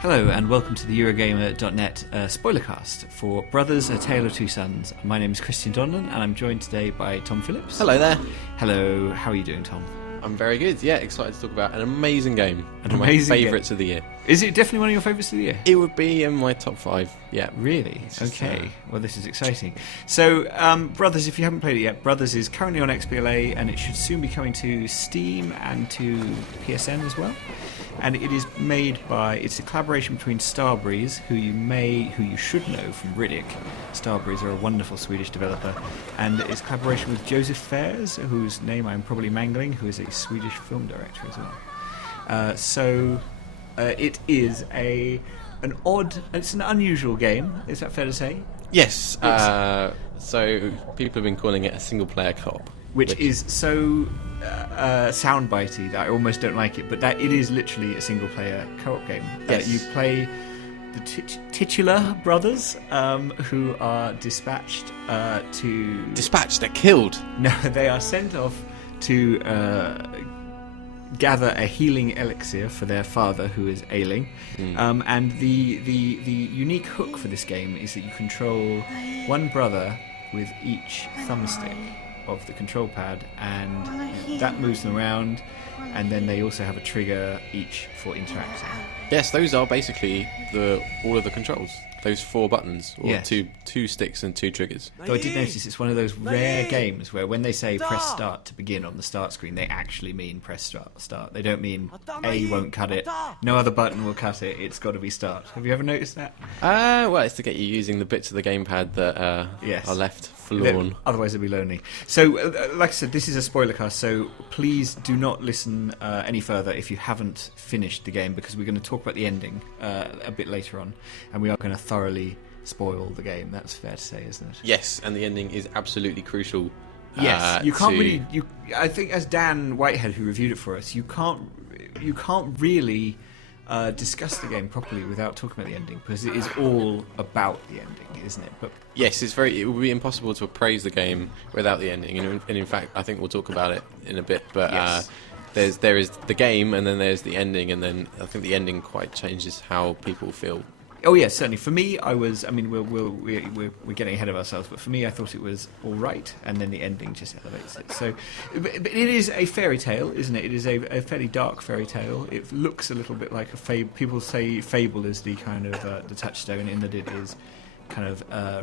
Hello and welcome to the Eurogamer.net Spoilercast for Brothers, A Tale of Two Sons. My name is Christian Donlan and I'm joined today by Tom Phillips. Hello there. Hello, how are you doing, Tom? I'm very good, yeah, excited to talk about an amazing game. One of my favourites of the year. Is it definitely one of your favourites of the year? It would be in my top 5, yeah. Really? Okay, well this is exciting. So, Brothers, if you haven't played it yet, Brothers is currently on XBLA and it should soon be coming to Steam and to PSN as well. And it is made by, it's a collaboration between Starbreeze, who you should know from Riddick. Starbreeze are a wonderful Swedish developer, and it's a collaboration with Joseph Fares, whose name I'm probably mangling, who is a Swedish film director as well. It is it's an unusual game. Is that fair to say? Yes. So people have been calling it a single-player co-op, which is so soundbitey that I almost don't like it, but that it is literally a single-player co-op game. Yes. You play the titular brothers, who are dispatched to... Dispatched? They're killed? No, they are sent off to gather a healing elixir for their father, who is ailing. And the unique hook for this game is that you control one brother with each thumbstick of the control pad, and that moves them around, and then they also have a trigger each for interacting. Yes, those are basically all of the controls. Those 4 buttons, or yes. two sticks and 2 triggers. Though I did notice it's one of those rare games where when they say press start to begin on the start screen, they actually mean press start. They don't mean A won't cut it, no other button will cut it, it's got to be start. Have you ever noticed that? Well, it's to get you using the bits of the gamepad that are left forlorn. Otherwise it'll be lonely. So, like I said, this is a spoiler cast, so please do not listen any further if you haven't finished the game, because we're going to talk about the ending a bit later on, and we are going to thoroughly spoil the game. That's fair to say, isn't it? Yes, and the ending is absolutely crucial. Yes, you can't really. I think, as Dan Whitehead, who reviewed it for us, you can't really discuss the game properly without talking about the ending, because it is all about the ending, isn't it? But yes, it would be impossible to appraise the game without the ending, and in fact, I think we'll talk about it in a bit. But yes. There is the game, and then there's the ending, and then I think the ending quite changes how people feel. Oh yes, certainly. For me, we're getting ahead of ourselves, but for me, I thought it was all right, and then the ending just elevates it. So, but it is a fairy tale, isn't it? It is a fairly dark fairy tale. It looks a little bit like a fable. People say fable is the kind of the touchstone, in that it is kind of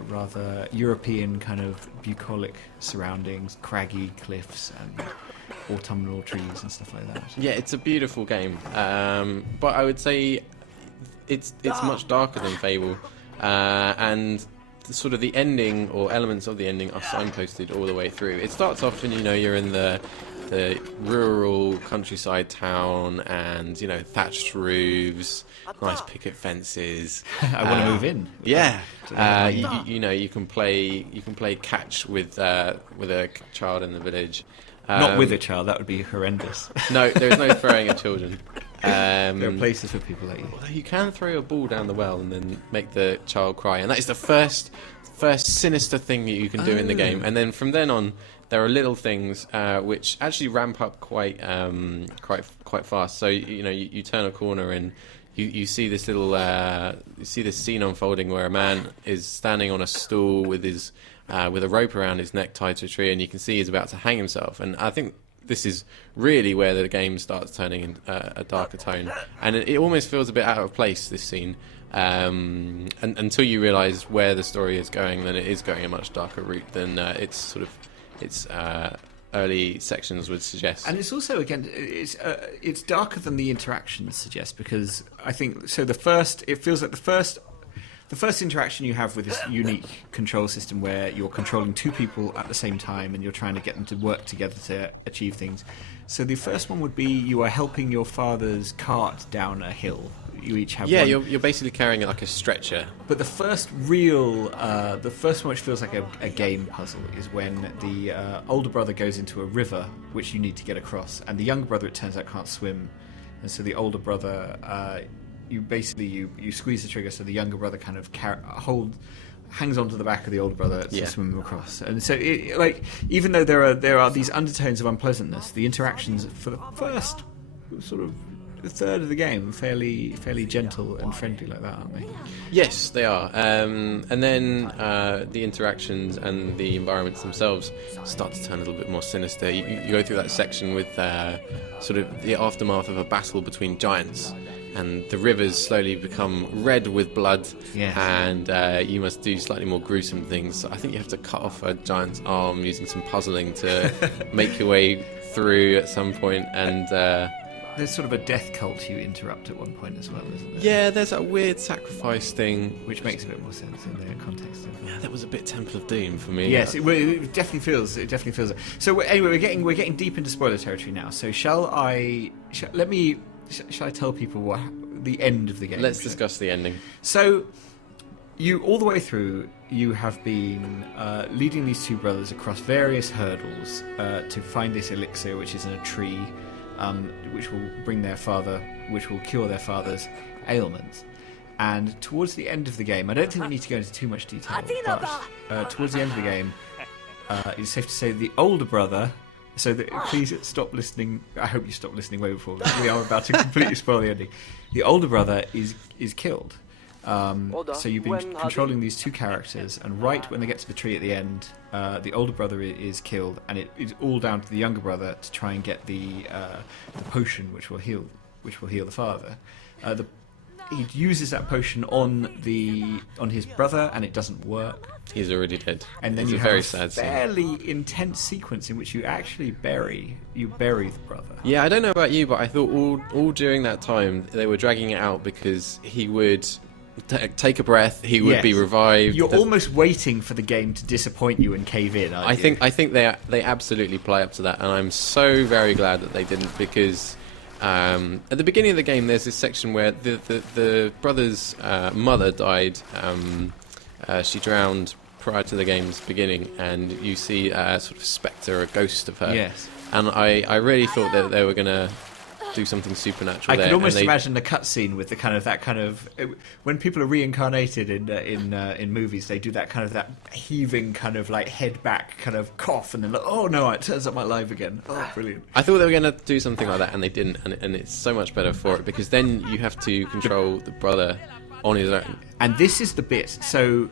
rather European, kind of bucolic surroundings, craggy cliffs, and autumnal trees and stuff like that. Yeah, it's a beautiful game, but I would say it's much darker than Fable, and sort of the ending, or elements of the ending, are signposted all the way through. It starts off and you're in the rural countryside town, and thatched roofs, nice picket fences. I want to move in. Yeah, you can play catch with a child in the village. Not with a child, that would be horrendous. No, there's no throwing of children. There are places for people like you. You can throw a ball down the well and then make the child cry, and that is the first sinister thing that you can do in the game. And then from then on, there are little things which actually ramp up quite fast. So you turn a corner and you see this little this scene unfolding where a man is standing on a stool with a rope around his neck tied to a tree, and you can see he's about to hang himself. And I think this is really where the game starts turning in a darker tone, and it almost feels a bit out of place, this scene, and until you realise where the story is going. Then it is going a much darker route than its early sections would suggest. And it's also, again, it's darker than the interactions suggest, because I think so. It feels like the first interaction you have with this unique control system, where you're controlling 2 people at the same time and you're trying to get them to work together to achieve things. So the first one would be you are helping your father's cart down a hill. You each have one. You're basically carrying it like a stretcher. But the first one which feels like a game puzzle is when the older brother goes into a river which you need to get across, and the younger brother, it turns out, can't swim, and so the older brother you squeeze the trigger, so the younger brother kind of hangs onto the back of the older brother to swim him across. And so, even though there are these undertones of unpleasantness, the interactions for the first sort of a third of the game fairly gentle and friendly like that, aren't they? Yes, they are. And then the interactions and the environments themselves start to turn a little bit more sinister. You go through that section with sort of the aftermath of a battle between giants, and the rivers slowly become red with blood. Yes. And you must do slightly more gruesome things. So I think you have to cut off a giant's arm using some puzzling to make your way through at some point. And there's sort of a death cult you interrupt at one point as well, isn't there? yeah, there's that weird sacrifice thing, Which makes a bit more sense in the context of. yeah, that was a bit Temple of Doom for me. Yes, it definitely feels. It definitely feels. So anyway, we're getting deep into spoiler territory now. So shall I tell people what the end of the game? Let's discuss the ending. So, you all the way through, you have been leading these two brothers across various hurdles to find this elixir, which is in a tree, which will bring their father, which will cure their father's ailments. And towards the end of the game, I don't think we need to go into too much detail, but towards the end of the game, it's safe to say the older brother. So please stop listening. I hope you stop listening way before we are about to completely spoil the ending. The older brother is killed. So you've been controlling these two characters, and right when they get to the tree at the end, the older brother is killed, and it's all down to the younger brother to try and get the potion which will heal the father. He uses that potion on his brother, and it doesn't work. He's already dead. And then it's you a have very a sad fairly scene. intense sequence in which you actually bury the brother. Yeah, I don't know about you, but I thought all during that time they were dragging it out because he would take a breath, he would be revived. You're almost waiting for the game to disappoint you and cave in, aren't you? I think they absolutely play up to that, and I'm so very glad that they didn't, because at the beginning of the game there's this section where the brother's mother died. She drowned prior to the game's beginning, and you see a sort of spectre, a ghost of her. Yes. And I really thought that they were going to do something supernatural there. I could almost imagine the cutscene with when people are reincarnated in movies, they do that heaving kind of like head back kind of cough, and then like, oh no, it turns up alive again. Oh, brilliant! I thought they were going to do something like that, and they didn't, and it's so much better for it, because then you have to control the brother on his own. And this is the bit. So.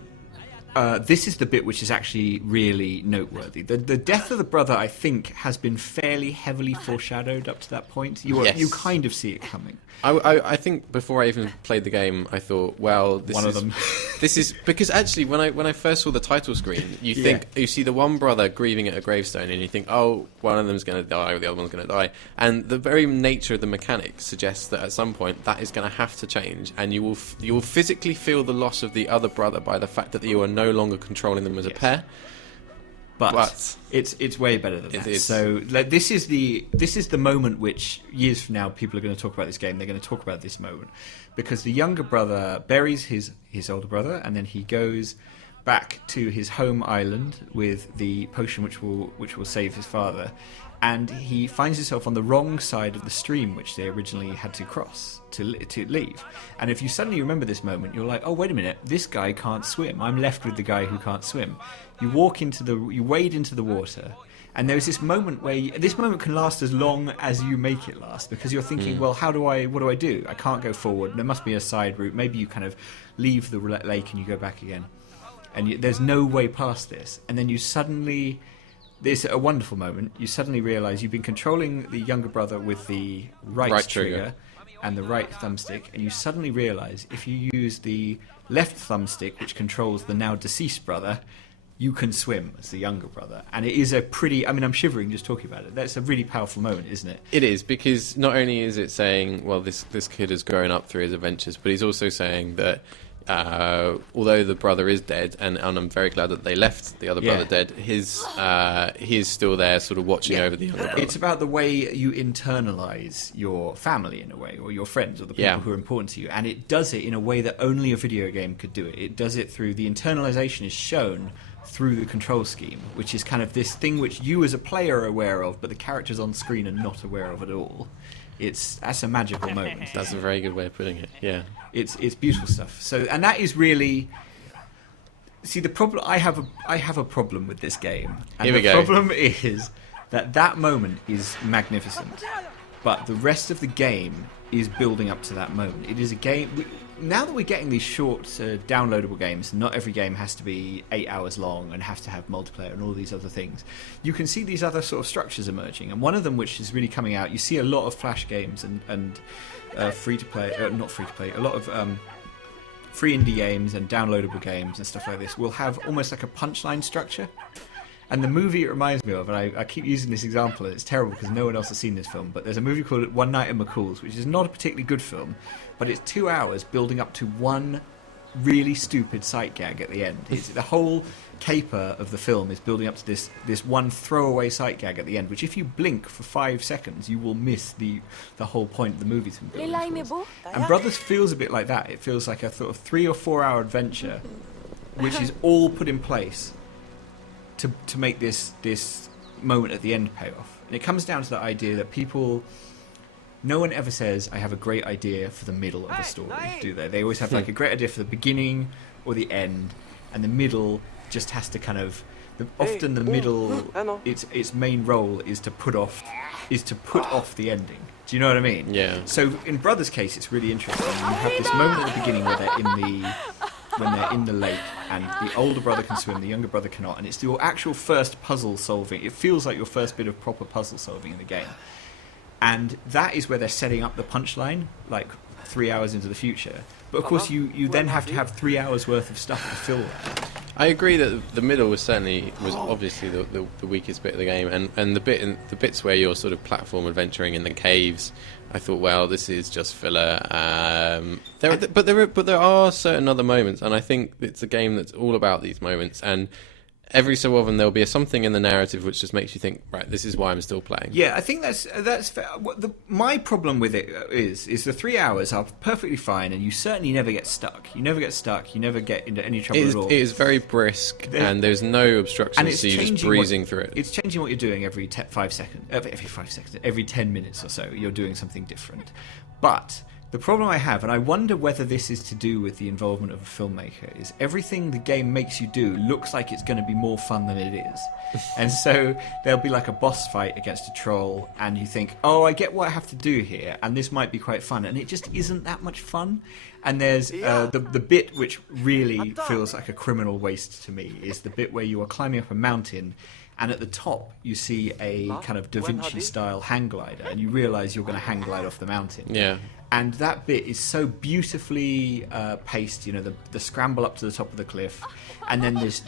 This is the bit which is actually really noteworthy. The death of the brother, I think, has been fairly heavily foreshadowed up to that point. You kind of see it coming. I think before I even played the game, I thought, well, this is because actually when I first saw the title screen, you think you see the one brother grieving at a gravestone, and you think, oh, one of them's going to die, or the other one's going to die, and the very nature of the mechanic suggests that at some point that is going to have to change, and you will physically feel the loss of the other brother by the fact that you are no longer controlling them as a pair. But it's way better than that. Is. So this is the moment which years from now people are going to talk about this game. They're going to talk about this moment because the younger brother buries his older brother, and then he goes back to his home island with the potion which will save his father, and he finds himself on the wrong side of the stream which they originally had to cross to leave. And if you suddenly remember this moment, you're like, oh, wait a minute, this guy can't swim. I'm left with the guy who can't swim. You wade into the water, and there's this moment where this moment can last as long as you make it last, because you're thinking, well, what do I do? I can't go forward. There must be a side route. Maybe you kind of leave the lake and you go back again. And there's no way past this. And then you suddenly... It's a wonderful moment. You suddenly realise you've been controlling the younger brother with the right trigger and the right thumbstick, and you suddenly realise if you use the left thumbstick, which controls the now deceased brother, you can swim as the younger brother. And it is a pretty... I mean, I'm shivering just talking about it. That's a really powerful moment, isn't it? It is, because not only is it saying, well, this kid has grown up through his adventures, but he's also saying that although the brother is dead, and I'm very glad that they left the other brother dead, he is still there sort of watching over the younger brother. It's about the way you internalise your family in a way, or your friends, or the people who are important to you, and it does it in a way that only a video game could do it. It does it through the internalisation is shown through the control scheme, which is kind of this thing which you as a player are aware of, but the characters on screen are not aware of at all. That's a magical moment. That's a very good way of putting it. Yeah, it's beautiful stuff. So, and that is really. See, the problem I have a problem with this game, and Here we the go. problem is that moment is magnificent, but the rest of the game is building up to that moment. It is a game. Now that we're getting these short, downloadable games, not every game has to be 8 hours long and have to have multiplayer and all these other things. You can see these other sort of structures emerging, and one of them, which is really coming out, you see a lot of Flash games and free to play, not free to play, a lot of free indie games and downloadable games and stuff like this will have almost like a punchline structure. And the movie it reminds me of, and I keep using this example, and it's terrible because no one else has seen this film, but there's a movie called One Night at McCool's, which is not a particularly good film, but it's 2 hours building up to one really stupid sight gag at the end. It's, the whole caper of the film is building up to this one throwaway sight gag at the end, which if you blink for 5 seconds, you will miss the whole point of the movie's been building towards. And Brothers feels a bit like that. It feels like a sort of 3 or 4 hour adventure, which is all put in place to make this moment at the end pay off. And it comes down to the idea that no one ever says, I have a great idea for the middle of the story, do they? They always have like a great idea for the beginning or the end, and the middle just has to kind of... Often the middle, its main role is to put off the ending. Do you know what I mean? Yeah. So in Brothers' case, it's really interesting. You have this moment at the beginning where they're in the lake, and the older brother can swim, the younger brother cannot, and it's your actual first puzzle solving. It feels like your first bit of proper puzzle solving in the game. And that is where they're setting up the punchline, like 3 hours into the future. But of course, you then have to have 3 hours worth of stuff to fill that. I agree that the middle was obviously the weakest bit of the game, and the bits where you're sort of platform adventuring in the caves, I thought, well, this is just filler. But there are certain other moments, and I think it's a game that's all about these moments. And every so often there'll be something in the narrative which just makes you think, right, this is why I'm still playing. Yeah, I think that's fair. My problem with it is the 3 hours are perfectly fine, and you certainly never get stuck. You never get into any trouble at all. It is very brisk, and there's no obstructions, so you're just breezing through it. It's changing what you're doing every 5 seconds, every 10 minutes or so. You're doing something different. But the problem I have, and I wonder whether this is to do with the involvement of a filmmaker, is everything the game makes you do looks like it's going to be more fun than it is. And so there'll be like a boss fight against a troll, and you think, oh, I get what I have to do here, and this might be quite fun. And it just isn't that much fun. And there's the bit which really feels like a criminal waste to me, is the bit where you are climbing up a mountain, and at the top you see a kind of Da Vinci-style hang glider, and you realise you're going to hang glide off the mountain. Yeah. And that bit is so beautifully paced, you know, the scramble up to the top of the cliff, and then this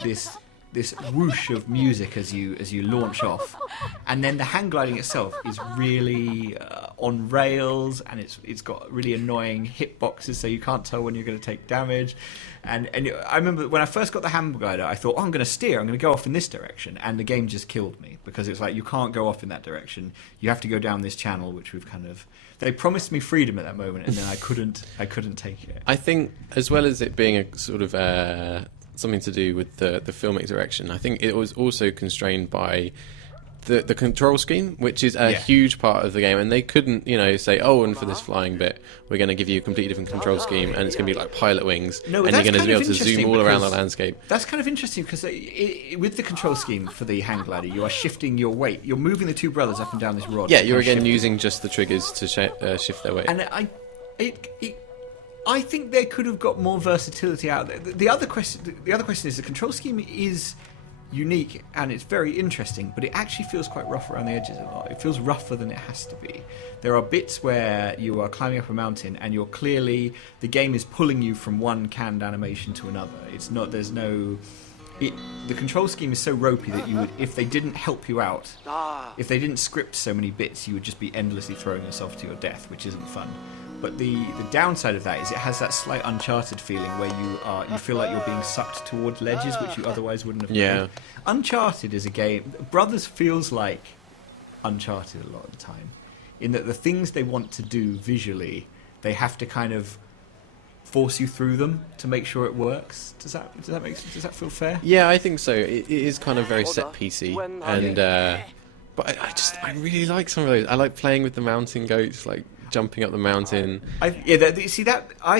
whoosh of music as you launch off, and then the hang gliding itself is really on rails, and it's got really annoying hitboxes, so you can't tell when you're going to take damage. And I remember when I first got the hang glider, I thought, oh, I'm going to steer, I'm going to go off in this direction, and the game just killed me, because it's like, you can't go off in that direction, you have to go down this channel, which we've kind of... They promised me freedom at that moment, and then I couldn't take it. I think, as well as it being a sort of something to do with the filmic direction, I think it was also constrained by the control scheme, which is a huge part of the game, and they couldn't, say, oh, and for this flying bit, we're going to give you a completely different control scheme, and it's going to be like pilot wings, and you're going to be able to zoom all around the landscape. That's kind of interesting, because with the control scheme for the hang glider, you are shifting your weight. You're moving the two brothers up and down this rod. Yeah, you're again using just the triggers to shift their weight. And I think they could have got more versatility out there. The other question is, the control scheme is unique and it's very interesting, but it actually feels quite rough around the edges a lot. It feels rougher than it has to be. There are bits where you are climbing up a mountain and the game is pulling you from one canned animation to another. The control scheme is so ropey that you would, if they didn't help you out, if they didn't script so many bits, you would just be endlessly throwing yourself to your death, which isn't fun. But the downside of that is it has that slight Uncharted feeling where you feel like you're being sucked towards ledges which you otherwise wouldn't have made. Uncharted is a game... Brothers feels like Uncharted a lot of the time, in that the things they want to do visually, they have to kind of force you through them to make sure it works. Does that feel fair? Yeah, I think so. It is kind of very set piecey, and but I really like some of those. I like playing with the mountain goats, like jumping up the mountain. I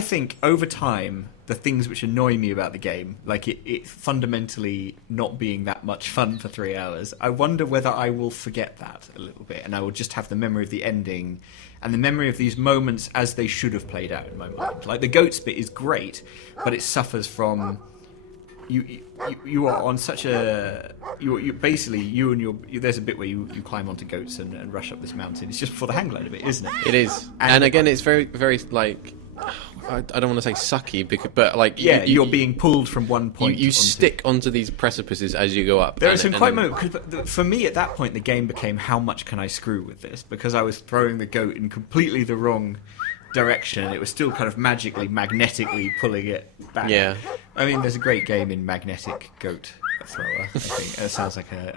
think over time, the things which annoy me about the game, like it fundamentally not being that much fun for 3 hours, I wonder whether I will forget that a little bit, and I will just have the memory of the ending and the memory of these moments as they should have played out in my mind. Like the goats bit is great, but it suffers from you are on such a you basically you and your there's a bit where you climb onto goats and rush up this mountain. It's just for the hang glide of it, isn't it? It is, and again, it's very very like. I don't want to say sucky, but like you're being pulled from one point. You stick onto these precipices as you go up. There are some quite moments, because for me at that point the game became how much can I screw with this, because I was throwing the goat in completely the wrong direction and it was still kind of magnetically pulling it back. Yeah, I mean there's a great game in Magnetic Goat Thrower. I think it sounds like a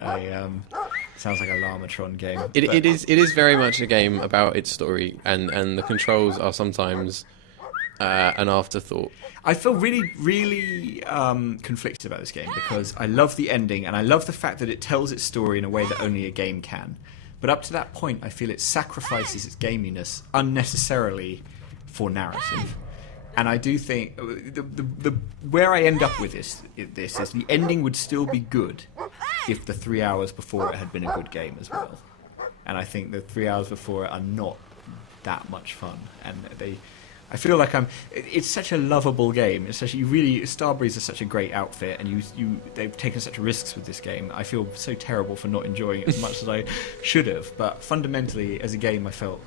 Llamatron game. It is very much a game about its story, and the controls are sometimes an afterthought. I feel really, really conflicted about this game, because I love the ending and I love the fact that it tells its story in a way that only a game can. But up to that point, I feel it sacrifices its gaminess unnecessarily for narrative. And I do think the where I end up with this is the ending would still be good if the 3 hours before it had been a good game as well. And I think the 3 hours before it are not that much fun, and I feel like it's such a lovable game. It's such Starbreeze is such a great outfit, and they've taken such risks with this game. I feel so terrible for not enjoying it as much as I should have. But fundamentally, as a game, I felt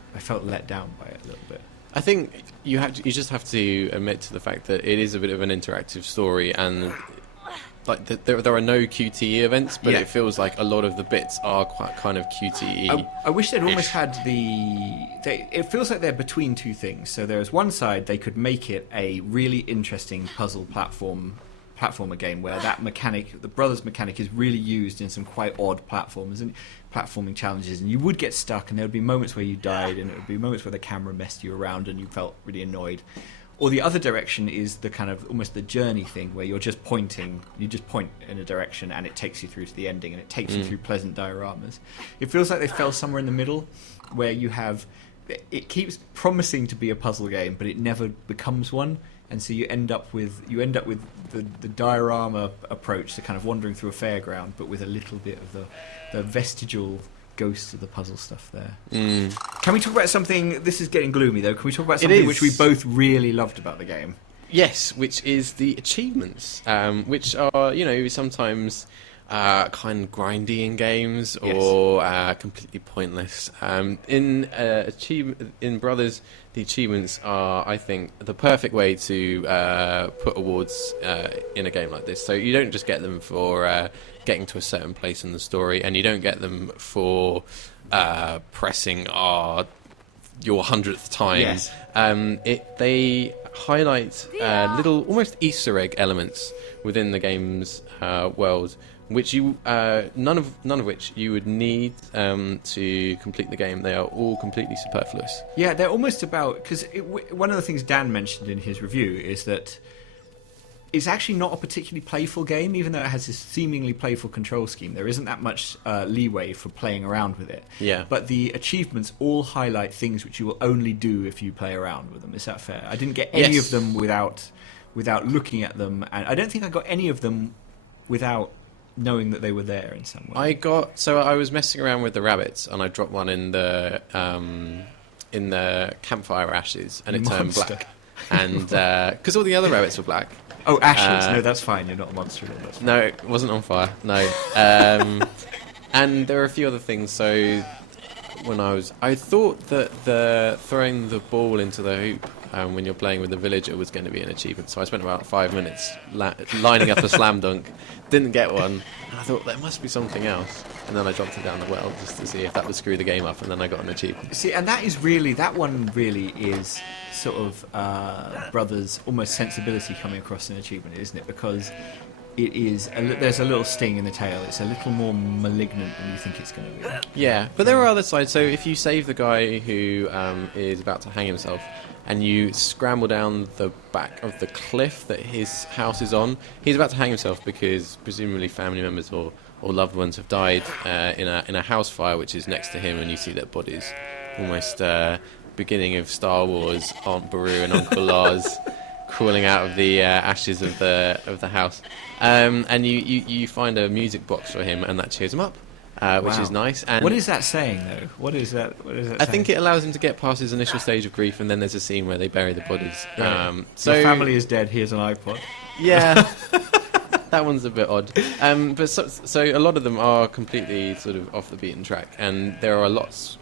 let down by it a little bit. I think you just have to admit to the fact that it is a bit of an interactive story, and like there are no QTE events, but it feels like a lot of the bits are quite kind of QTE. I wish they'd almost had it feels like they're between two things. So there's one side they could make it a really interesting puzzle platformer game where that mechanic, the brothers mechanic, is really used in some quite odd platformers and platforming challenges, and you would get stuck and there would be moments where you died and it would be moments where the camera messed you around and you felt really annoyed. Or the other direction is the kind of almost the journey thing where you just point in a direction and it takes you through to the ending, and it takes you through pleasant dioramas. It feels like they fell somewhere in the middle where it keeps promising to be a puzzle game but it never becomes one, and so you end up with the diorama approach to kind of wandering through a fairground, but with a little bit of the vestigial ghosts of the puzzle stuff there. Can we talk about something? This is getting gloomy though. Can we talk about something which we both really loved about the game? Yes, which is the achievements, which are sometimes kind of grindy in games or completely pointless. In Brothers, the achievements are, I think, the perfect way to put awards in a game like this. So you don't just get them for getting to a certain place in the story, and you don't get them for pressing your 100th time. Yes. They highlight little, almost Easter egg elements within the game's world, which none of which you would need to complete the game. They are all completely superfluous. Yeah, they're almost about, because one of the things Dan mentioned in his review is that it's actually not a particularly playful game, even though it has this seemingly playful control scheme. There isn't that much leeway for playing around with it. Yeah. But the achievements all highlight things which you will only do if you play around with them. Is that fair? I didn't get any of them without looking at them, and I don't think I got any of them without knowing that they were there in some way. I was messing around with the rabbits, and I dropped one in the campfire ashes, and it turned black. And because all the other rabbits were black. Oh, ashes. No, that's fine. You're not a monster. No, it wasn't on fire. No. And there were a few other things. So I thought that throwing the ball into the hoop when you're playing with the villager was going to be an achievement. So I spent about 5 minutes lining up a slam dunk. Didn't get one. And I thought there must be something else. And then I dropped it down the well just to see if that would screw the game up, and then I got an achievement. See, and that one really is sort of Brothers' almost sensibility coming across an achievement, isn't it? Because it is there's a little sting in the tail. It's a little more malignant than you think it's going to be. Yeah, but there are other sides. So if you save the guy who is about to hang himself, and you scramble down the back of the cliff that his house is on, he's about to hang himself because presumably family members or loved ones have died in a house fire which is next to him, and you see their bodies almost beginning of Star Wars, Aunt Beru and Uncle Lars crawling out of the ashes of the house, and you find a music box for him, and that cheers him up. Which is nice. And what is that saying, though? What is that I think it allows him to get past his initial stage of grief, and then there's a scene where they bury the bodies. Right. So your family is dead. Here's an iPod. Yeah, that one's a bit odd. But so a lot of them are completely sort of off the beaten track, and there are lots.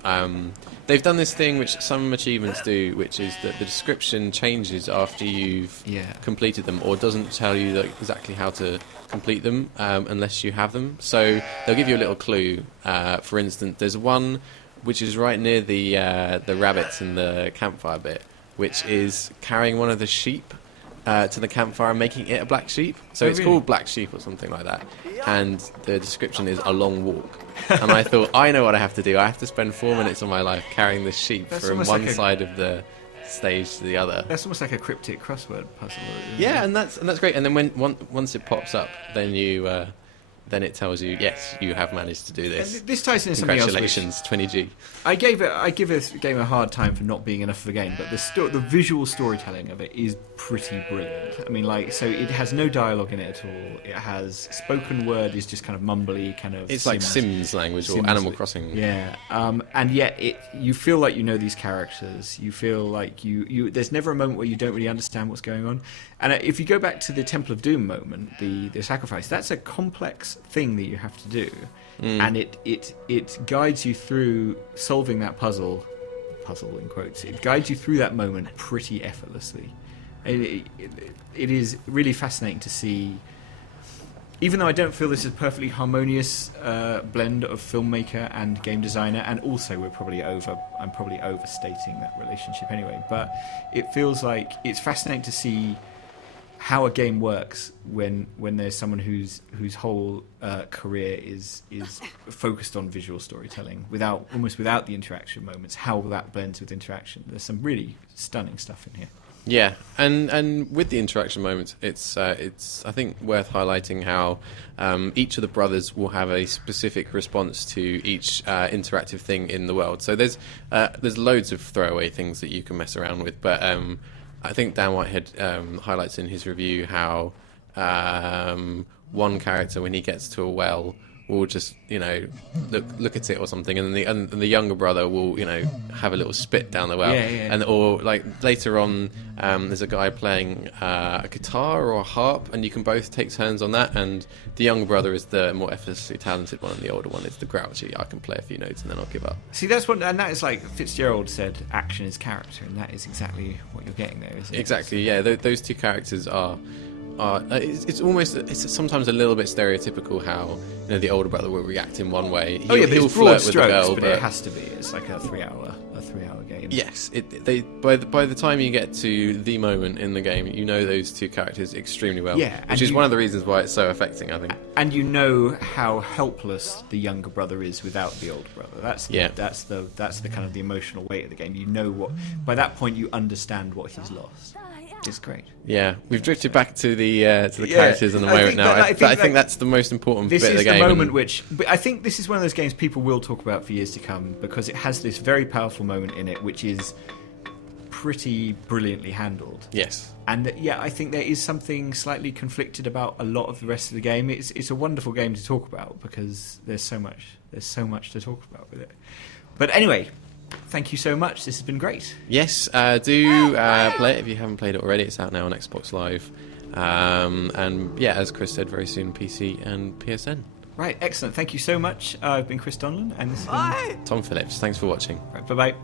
They've done this thing which some achievements do, which is that the description changes after you've completed them, or doesn't tell you exactly how to complete them unless you have them. So they'll give you a little clue. For instance, there's one which is right near the rabbits in the campfire bit, which is carrying one of the sheep to the campfire and making it a black sheep. So it's called Black Sheep or something like that. And the description is a long walk. And I thought, I know what I have to do. I have to spend 4 minutes of my life carrying this sheep from one side of the stage to the other. That's almost like a cryptic crossword puzzle. Yeah, and that's great. And then once it pops up, then then it tells you, yes, you have managed to do this. And this ties into something else. Congratulations, 20G. I give this game a hard time for not being enough of a game, but the visual storytelling of it is pretty brilliant. I mean, so it has no dialogue in it at all. It has spoken word is just kind of mumbly, kind of. It's like Sims language or Animal Crossing. Yeah, and yet you feel like you know these characters. You feel like you. There's never a moment where you don't really understand what's going on. And if you go back to the Temple of Doom moment, the sacrifice, that's a complex thing that you have to do, and it guides you through solving that puzzle in quotes. It guides you through that moment pretty effortlessly. It is really fascinating to see. Even though I don't feel this is a perfectly harmonious blend of filmmaker and game designer, and also I'm probably overstating that relationship anyway, but it feels like it's fascinating to see how a game works when there's someone whose whole career is focused on visual storytelling almost without the interaction moments. How that blends with interaction. There's some really stunning stuff in here. Yeah, and with the interaction moments, it's I think worth highlighting how each of the brothers will have a specific response to each interactive thing in the world. So there's loads of throwaway things that you can mess around with, but I think Dan Whitehead highlights in his review how one character, when he gets to a well, will just look at it or something, and the younger brother will have a little spit down the well, and or like later on there's a guy playing a guitar or a harp, and you can both take turns on that, and the younger brother is the more effortlessly talented one, and the older one is the grouchy. I can play a few notes and then I'll give up. See, that's what, and that is like Fitzgerald said, action is character, and that is exactly what you're getting there, isn't it? Exactly, yeah. Those two characters are. It's sometimes a little bit stereotypical how the older brother will react in one way. He'll flirt with the girl, but it has to be. It's like a 3-hour game. Yes, by the time you get to the moment in the game, you know those two characters extremely well. Yeah, which is one of the reasons why it's so affecting, I think. And you know how helpless the younger brother is without the older brother. That's the kind of the emotional weight of the game. You know what. By that point, you understand what he's lost. It's great. Yeah, we've drifted back to the characters in the moment now. I think that's the most important bit of the game. This is the moment but I think this is one of those games people will talk about for years to come, because it has this very powerful moment in it, which is pretty brilliantly handled. Yes. And I think there is something slightly conflicted about a lot of the rest of the game. It's a wonderful game to talk about because there's so much to talk about with it. But anyway, thank you so much. This has been great. Yes, do play it if you haven't played it already. It's out now on Xbox Live. And yeah, as Chris said, very soon PC and PSN. Right, excellent. Thank you so much. I've been Chris Donlan, and this has been Tom Phillips. Thanks for watching. Right, bye-bye.